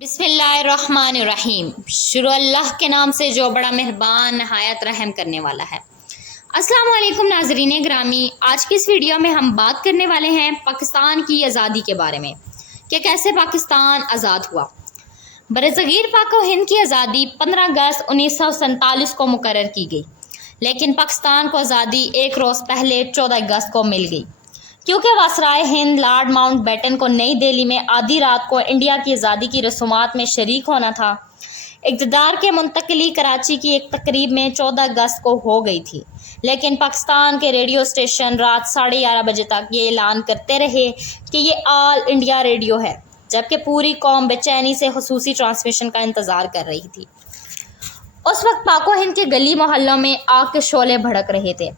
बिस्मिल्लाहिर्रहमानिर्रहीम। शुरू अल्लाह के नाम से जो बड़ा मेहरबान नहायत रहम करने वाला है। अस्सलाम वालेकुम नाज़रीन ग्रामी, आज की इस वीडियो में हम बात करने वाले हैं पाकिस्तान की आज़ादी के बारे में कि कैसे पाकिस्तान आज़ाद हुआ। बरसगीर पाक व हिंद की आज़ादी 15 अगस्त 1947 को मुकर्रर की गई, लेकिन पाकिस्तान को आज़ादी एक रोज़ पहले 14 अगस्त को मिल गई, क्योंकि वासराय हिंद लॉर्ड माउंट बैटन को नई दिल्ली में आधी रात को इंडिया की आज़ादी की रसूमात में शरीक होना था। इक़्तिदार के मुंतकली कराची की एक तकरीब में 14 अगस्त को हो गई थी, लेकिन पाकिस्तान के रेडियो स्टेशन रात 11:30 बजे तक ये ऐलान करते रहे कि ये ऑल इंडिया रेडियो है, जबकि पूरी कौम बेचैनी से खुसूसी ट्रांसमिशन का इंतज़ार कर रही थी। उस वक्त पाको हिंद के गली मोहल्लों में आग के शोले भड़क रहे थे,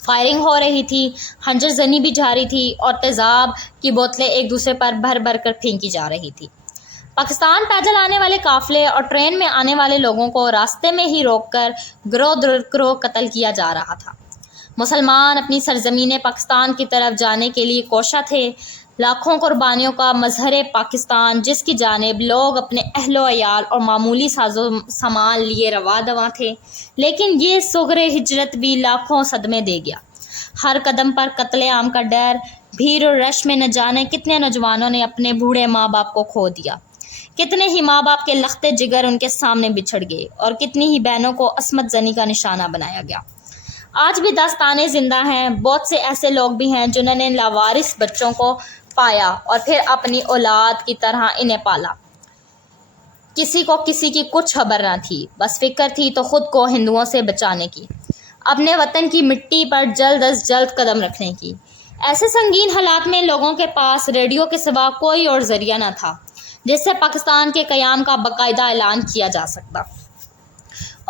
फायरिंग हो रही थी, खंजर जनी भी जारी थी और तेज़ाब की बोतलें एक दूसरे पर भर भर कर फेंकी जा रही थी। पाकिस्तान पैदल आने वाले काफ़िले और ट्रेन में आने वाले लोगों को रास्ते में ही रोककर गिरोह दर गिरोह कत्ल किया जा रहा था। मुसलमान अपनी सरजमीन पाकिस्तान की तरफ जाने के लिए कोशा थे। लाखों कुर्बानियों का मजहर पाकिस्तान, जिसकी जानिब लोग अपने अहलो अयाल और मामूली साजो सामान लिए रवा दवा थे, लेकिन ये सुगरे हिजरत भी लाखों सदमे दे गया। हर कदम पर कत्ले आम का डर, भीड़ और रश में न जाने कितने नौजवानों ने अपने बूढ़े माँ बाप को खो दिया, कितने ही माँ बाप के लख्ते जिगर उनके सामने बिछड़ गए और कितनी ही बहनों को असमत जनी का निशाना बनाया गया। आज भी दास्तानें जिंदा हैं। बहुत से ऐसे लोग भी हैं जिन्होंने लावारिस बच्चों को पाया और फिर अपनी औलाद की तरह इन्हें पाला। किसी को किसी की कुछ खबर ना थी, बस फिक्र थी तो खुद को हिंदुओं से बचाने की, अपने वतन की मिट्टी पर जल्द अज जल्द कदम रखने की। ऐसे संगीन हालात में लोगों के पास रेडियो के सिवा कोई और जरिया न था जिससे पाकिस्तान के क़याम का बाकायदा ऐलान किया जा सकता।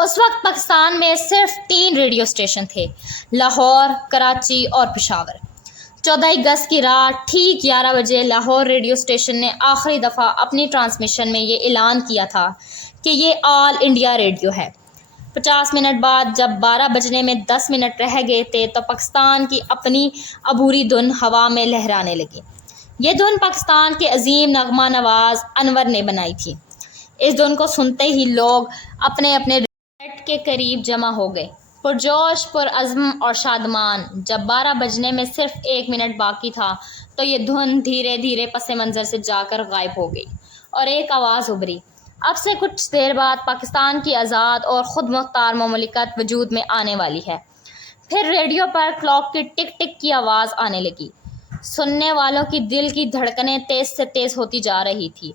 उस वक्त पाकिस्तान में सिर्फ 3 रेडियो स्टेशन थे, लाहौर, कराची और पेशावर। 14 अगस्त की रात ठीक 11 बजे लाहौर रेडियो स्टेशन ने आखिरी दफ़ा अपनी ट्रांसमिशन में ये ऐलान किया था कि ये ऑल इंडिया रेडियो है। 50 मिनट बाद जब 12 बजने में 10 मिनट रह गए थे तो पाकिस्तान की अपनी अबूरी धुन हवा में लहराने लगी। ये धुन पाकिस्तान के अजीम नगमा नवाज अनवर ने बनाई थी। इस धुन को सुनते ही लोग अपने अपने के करीब जमा हो गए, पुरजोश, पुरअज़्म और शादमान। जब 12 बजने में सिर्फ 1 मिनट बाकी था तो ये धुन धीरे धीरे पसे मंज़र से जाकर गायब हो गई और एक आवाज़ उभरी। अब से कुछ देर बाद पाकिस्तान की आज़ाद और ख़ुद मुख्तार ममलिकत वजूद में आने वाली है। फिर रेडियो पर क्लॉक की टिक टिक की आवाज़ आने लगी। सुनने वालों की दिल की धड़कनें तेज़ से तेज़ होती जा रही थी।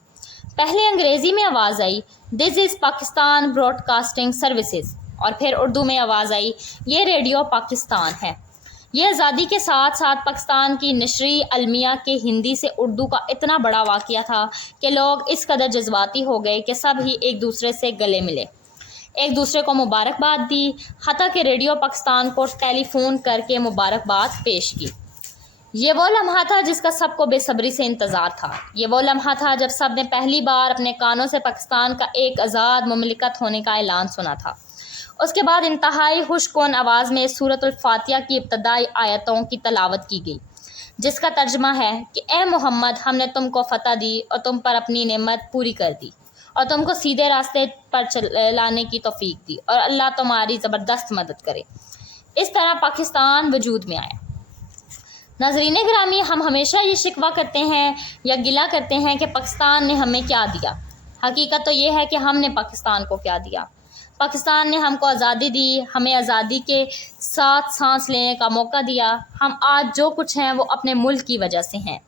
पहले अंग्रेज़ी में आवाज़ आई, this is Pakistan broadcasting services, और फिर उर्दू में आवाज़ आई, ये रेडियो पाकिस्तान है। ये आज़ादी के साथ साथ पाकिस्तान की नशरी अलमिया के हिंदी से उर्दू का इतना बड़ा वाक़या था कि लोग इस कदर जज्बाती हो गए कि सब ही एक दूसरे से गले मिले, एक दूसरे को मुबारकबाद दी, हत्ता कि रेडियो पाकिस्तान को टेलीफोन करके मुबारकबाद पेश की। ये वो लम्हा था जिसका सबको बेसब्री से इंतज़ार था। ये वो लम्हा था जब सब ने पहली बार अपने कानों से पाकिस्तान का एक आज़ाद मुमलिकत होने का ऐलान सुना था। उसके बाद इंतहाई खुशकुन आवाज़ में सूरतुल फातिहा की इब्तदाई आयतों की तलावत की गई, जिसका तर्जमा है कि ए मोहम्मद, हमने तुमको फ़तह दी और तुम पर अपनी नेमत पूरी कर दी और तुमको सीधे रास्ते पर लाने की तौफीक दी और अल्लाह तुम्हारी ज़बरदस्त मदद करे। इस तरह पाकिस्तान वजूद में आया। नाज़रीन ग्रामी, हम हमेशा ये शिकवा करते हैं या गिला करते हैं कि पाकिस्तान ने हमें क्या दिया। हकीकत तो ये है कि हमने पाकिस्तान को क्या दिया। पाकिस्तान ने हमको आज़ादी दी, हमें आज़ादी के साथ सांस लेने का मौका दिया। हम आज जो कुछ हैं वो अपने मुल्क की वजह से हैं।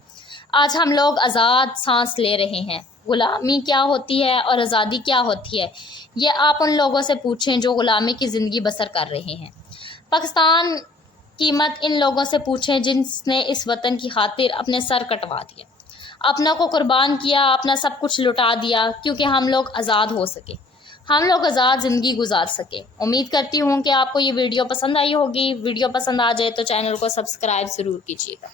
आज हम लोग आज़ाद सांस ले रहे हैं। ग़ुलामी क्या होती है और आज़ादी क्या होती है, ये आप उन लोगों से पूछें जो ग़ुलामी की ज़िंदगी बसर कर रहे हैं। पाकिस्तान कीमत इन लोगों से पूछें जिनने इस वतन की खातिर अपने सर कटवा दिए, अपनों को कुर्बान किया, अपना सब कुछ लुटा दिया, क्योंकि हम लोग आज़ाद हो सके, हम लोग आज़ाद ज़िंदगी गुजार सके। उम्मीद करती हूँ कि आपको ये वीडियो पसंद आई होगी। वीडियो पसंद आ जाए तो चैनल को सब्सक्राइब ज़रूर कीजिएगा।